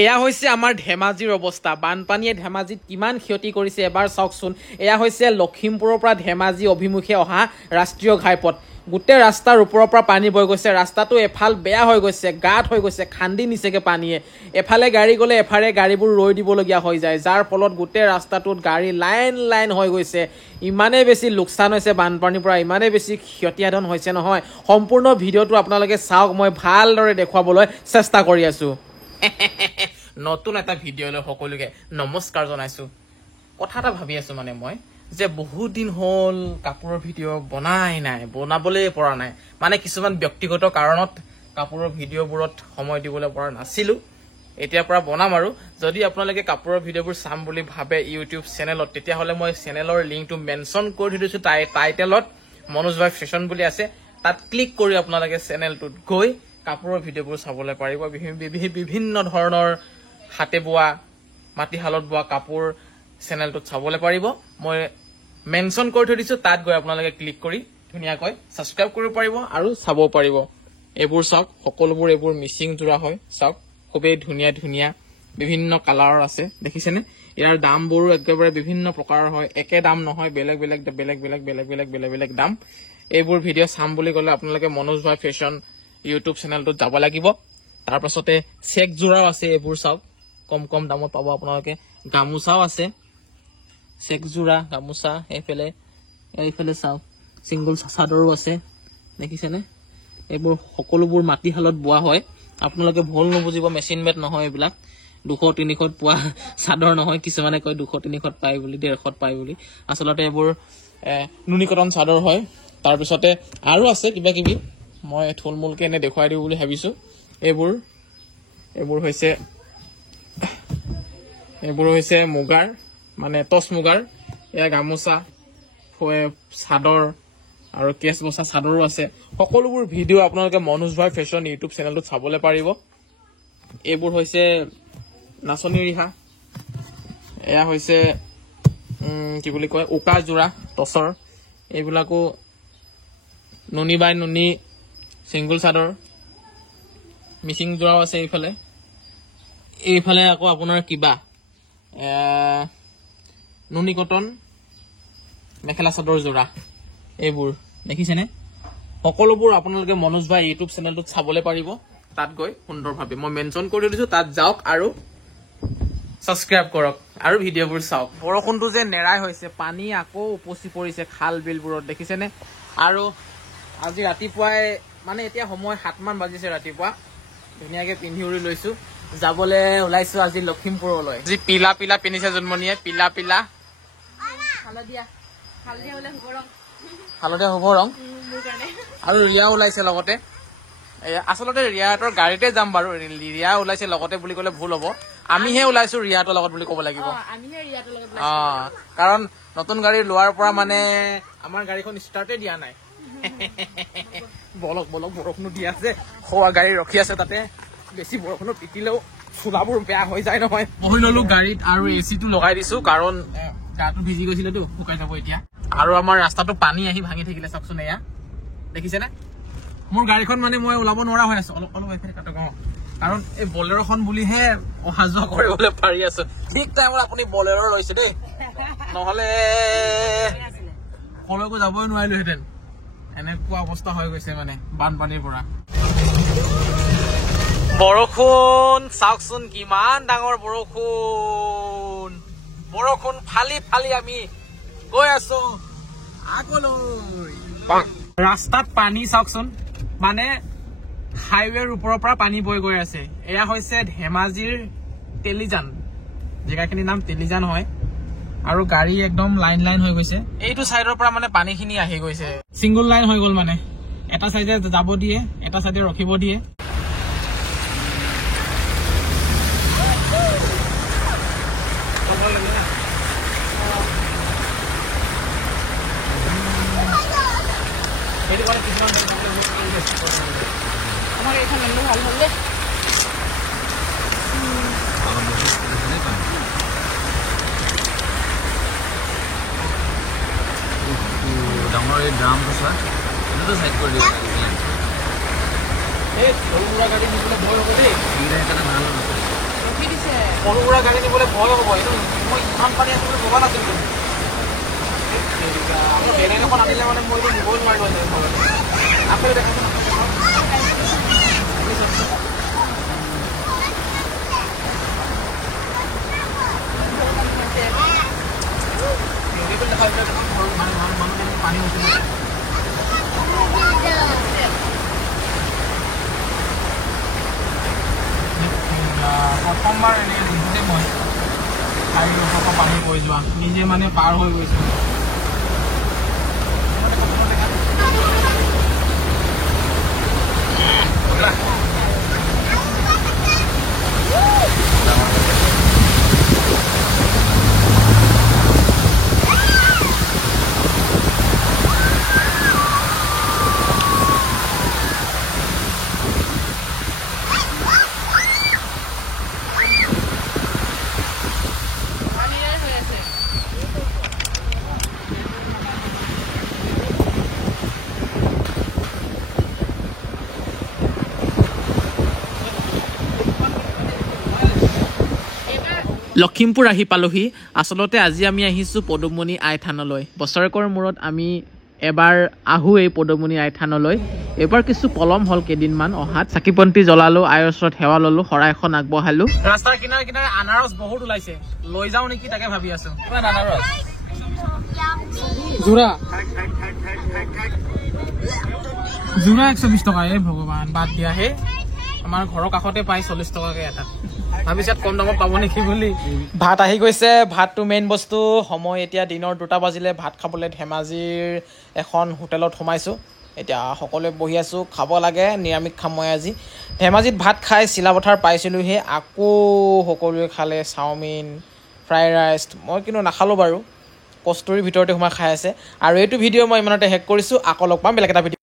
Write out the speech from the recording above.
এয়া হৈছে আমাৰ ধেমাজিৰ অৱস্থা বানপানীয়ে ধেমাজিত কিমান ক্ষতি কৰিছে এবাৰ চাওকচোন এয়া হৈছে লখিমপুৰৰ পৰা ধেমাজি অভিমুখে অহা ৰাষ্ট্ৰীয় ঘাইপথ গোটে ৰাস্তাৰ ওপৰৰ পৰা পানী বৈ গৈছে ৰাস্তাটো এফাল বেয়া হৈ গৈছে গাত হৈ গৈছে খান্দি নিছেগে পানীয়ে এফালে গাড়ী গলে এফালে গাড়ীবোৰ ৰৈ দিবলগীয়া হৈ যায় যাৰ ফলত গোটে ৰাস্তাটোত গাড়ী লাইন হৈ গৈছে ইমানে বেছি লোকসান হৈছে বানপানীৰ পৰা ইমানে বেছি ক্ষতিসাধন হৈছে নহয় সম্পূৰ্ণ ভিডিঅটো আপোনালোকে চাওক মই ভালদৰে দেখুৱাবলৈ চেষ্টা কৰি আছো নতুন এটা ভিডিঅ'লৈ সকলোকে নমস্কাৰ জনাইছো কথা এটা ভাবি আছো মানে মই যে বহুত দিন হল কাপোৰৰ ভিডিঅ' বনাবলৈ পৰা নাই মানে কিছুমান ব্যক্তিগত কাৰণত কাপোৰৰ ভিডিঅ'বোৰত সময় দিবলৈ পৰা নাছিলো এতিয়াৰ পৰা বনাম আৰু যদি আপোনালোকে কাপোৰৰ ভিডিঅ'বোৰ চাম বুলি ভাবে ইউটিউব চেনেলত তেতিয়া হলে মই চেনেলৰ লিংকটো মেনচন কৰি দিছো টাইটেলত মনোজ ভাই ফেশ্বন বুলি আছে তাত ক্লিক কৰি আপোনালোকে চেনেলটোত গৈ কাপোৰৰ ভিডিঅ'বোৰ চাবলৈ পাৰিব বিভিন্ন ধৰণৰ হাতে বোৱা মাটিশালত বোৱা কাপোৰ চেনেলটোত চাবলৈ পাৰিব মই মেনচন কৰি থৈ দিছো তাত গৈ আপোনালোকে ক্লিক কৰি ধুনীয়াকৈ সাবস্ক্ৰাইব কৰিব পাৰিব আৰু চাব পাৰিব এইবোৰ চাওক সকলোবোৰ এইবোৰ মিচিং জোৰা হয় চাওক খুবেই ধুনীয়া বিভিন্ন কালাৰৰ আছে দেখিছেনে ইয়াৰ দামবোৰো একেবাৰে বিভিন্ন প্ৰকাৰৰ হয় একে দাম নহয় বেলেগ দাম এইবোৰ ভিডিঅ' চাম বুলি গলে আপোনালোকে মনোজ ভাই ফেশ্বন ইউটিউব চেনেলটোত যাব লাগিব তাৰ পাছতে চেক জোৰাও আছে এইবোৰ চাওক কম দামত পাব আপোনালোকে গামোচাও আছে চেক জোৰা গামোচা এইফালে চাওক সিংগল চাদৰো আছে দেখিছেনে এইবোৰ সকলোবোৰ মাটিশালত বোৱা হয় আপোনালোকে ভুল নুবুজিব মেচিন মেড নহয় এইবিলাক 200-300 পোৱা চাদৰ নহয় কিছুমানে কয় 200-300 পায় বুলি 150 পায় বুলি আচলতে এইবোৰ নুনি কটন চাদৰ হয় তাৰ পিছতে আৰু আছে কিবা কিবি মই থুলমুলকে এনে দেখুৱাই দিও বুলি ভাবিছো এইবোৰ হৈছে মুগাৰ মানে টচ মুগাৰ এয়া গামোচা চাদৰ আৰু কেছ বসা চাদৰো আছে সকলোবোৰ ভিডিঅ' আপোনালোকে মনোজ ভাই ফেশ্বন ইউটিউব চেনেলটোত চাবলৈ পাৰিব এইবোৰ হৈছে নাচনী ৰিহা এয়া হৈছে কি বুলি কয় উকা জোৰা টচৰ এইবিলাকো নুনি বাই নুনি সিংগল চাদৰ মিচিং জোৰাও আছে এইফালে আকৌ আপোনাৰ কিবা নুনি কটন মেখেলা চাদৰ জোৰা এইবোৰ দেখিছেনে সকলোবোৰ আপোনালোকে মনোজ ভাই ইউটিউব চেনেলটোত চাবলৈ পাৰিব তাত গৈ সুন্দৰভাৱে মই মেনচন কৰি দিছো তাত যাওক আৰু সাবস্ক্ৰাইব কৰক আৰু ভিডিঅ'বোৰ চাওক বৰষুণটো যে নেৰাই হৈছে পানী আকৌ উপচি পৰিছে খাল বিলবোৰত দেখিছেনে আৰু আজি ৰাতিপুৱাই মানে এতিয়া সময় 7 মান বাজিছে ৰাতিপুৱা ধুনীয়াকে পিন্ধি উৰি লৈছো যাবলৈ ওলাইছো আজি লখিমপুৰলৈ যি পিলা পিন্ধিছে জন্মনিয়ে পিলা হালধীয়া হ'ব ৰং আৰু ৰিয়া ওলাইছে লগতে আচলতে ৰিয়াহঁতৰ গাড়ীতে যাম বাৰু ৰিয়া ওলাইছে লগতে বুলি ক'লে ভুল হ'ব আমিহে ওলাইছো ৰিয়াহঁতৰ লগত বুলি ক'ব লাগিব কাৰণ নতুন গাড়ী লোৱাৰ পৰা মানে আমাৰ গাড়ীখন ষ্টাৰ্টে দিয়া নাই বলক বৰষুণো দি আছে খোৱা গাড়ী ৰখি আছে তাতে বেছি বৰষুণো পিটিলেও চোলাবোৰ বেয়া হৈ যায় নহয় বহি ললো গাড়ীত আৰু এচিটো লগাই দিছো কাৰণ গাটো ভিজি গৈছিলেতো শুকাই যাব এতিয়া আৰু আমাৰ ৰাস্তাটো পানী আহি ভাঙি থাকিলে চাওকচোন এয়া দেখিছেনে মোৰ গাড়ীখন মানে মই ওলাব নোৱাৰা হৈ আছো অলপ কাৰণ এই বলেৰ'খন বুলিহে অহা যোৱা কৰিবলৈ পাৰি আছো ঠিক টাইমত আপুনি বলেৰ' লৈছে দেই নহলে কলৈকো যাবই নোৱাৰিলোহেঁতেন এনেকুৱা অৱস্থা হৈ গৈছে মানে বানপানীৰ পৰা বৰষুণ চাওকচোন কিমান ডাঙৰ বৰষুণ ফালি আমি গৈ আছো আগলৈ ৰাস্তাত পানী চাওকচোন মানে হাইৱেৰ ওপৰৰ পৰা পানী বৈ গৈ আছে এয়া হৈছে ধেমাজিৰ তেলিজান জেগাখিনিৰ নাম তেলিজান হয় আৰু গাড়ী একদম লাইন হৈ গৈছে এইটো সাইডৰ পৰা মানে পানীখিনি আহি গৈছে সিংগল লাইন হৈ গল মানে এটা সাইডে যাব দিয়ে এটা সাইডে ৰখিব দিয়ে আমাৰ এইখন ভাল হলে ডাঙৰ এই ড্ৰামটো চোৱা এইটো সাইড কৰি দিব এই সৰু গাড়ী নিবলৈ ভয় হ'ব দেই সেইকাৰণে ভাল সৰু সুৰা গাড়ী নিবলৈ ভয় হ'ব এইটো মই ইমান পানী আছে বুলি ভবা নাছিলোঁ আপোনাৰ বেলেগ এখন আনিলে মানে মই এইটো নিবই নোৱাৰিলোঁ আপুনি দেখাচোন পানী উঠিছে প্ৰথমবাৰ এনেকৈ দেখিছে মই চাৰিওফালৰ পানী পৰি যোৱা নিজে মানে পাৰ হৈ গৈছে লখিমপুৰ আহি পালোহি আচলতে আজি আমি আহিছোঁ পদুমণি আই থানলৈ বছৰেকৰ মূৰত আমি এবাৰ আহোঁ এই পদুমণি আই থানলৈ এবাৰ কিছু পলম হ'ল কেইদিনমান অহাত চাকি বন্তি জ্বলালোঁ আইৰ ওচৰত সেৱা ল'লোঁ শৰাই এখন আগবঢ়ালোঁ ৰাস্তাৰ কিনাৰে কিনাৰে আনাৰস বহুত ওলাইছে লৈ যাওঁ নেকি তাকে ভাবি আছোঁ আনাৰস যোৰা 120 টকা এই ভগৱান বাদ দিয়াহে আমাৰ ঘৰৰ কাষতে পাই 40 টকাকে এটা ভাবিছে কম দামত পাব নেকি বুলি ভাত আহি গৈছে ভাতটো মেইন বস্তু সময় এতিয়া দিনৰ 2টা বাজিলে ভাত খাবলৈ ধেমাজিৰ এখন হোটেলত সোমাইছোঁ এতিয়া সকলোৱে বহি আছোঁ খাব লাগে নিৰামিষ খাম মই আজি ধেমাজিত ভাত খাই চিলাপথাৰ পাইছিলোঁহে আকৌ সকলোৱে খালে চাওমিন ফ্ৰাইড ৰাইচ মই কিন্তু নাখালোঁ বাৰু কষ্টুৰিৰ ভিতৰতে সোমাই খাই আছে আৰু এইটো ভিডিঅ' মই ইমানতে শেষ কৰিছোঁ আকৌ লগ পাম বেলেগ এটা ভিডিঅ'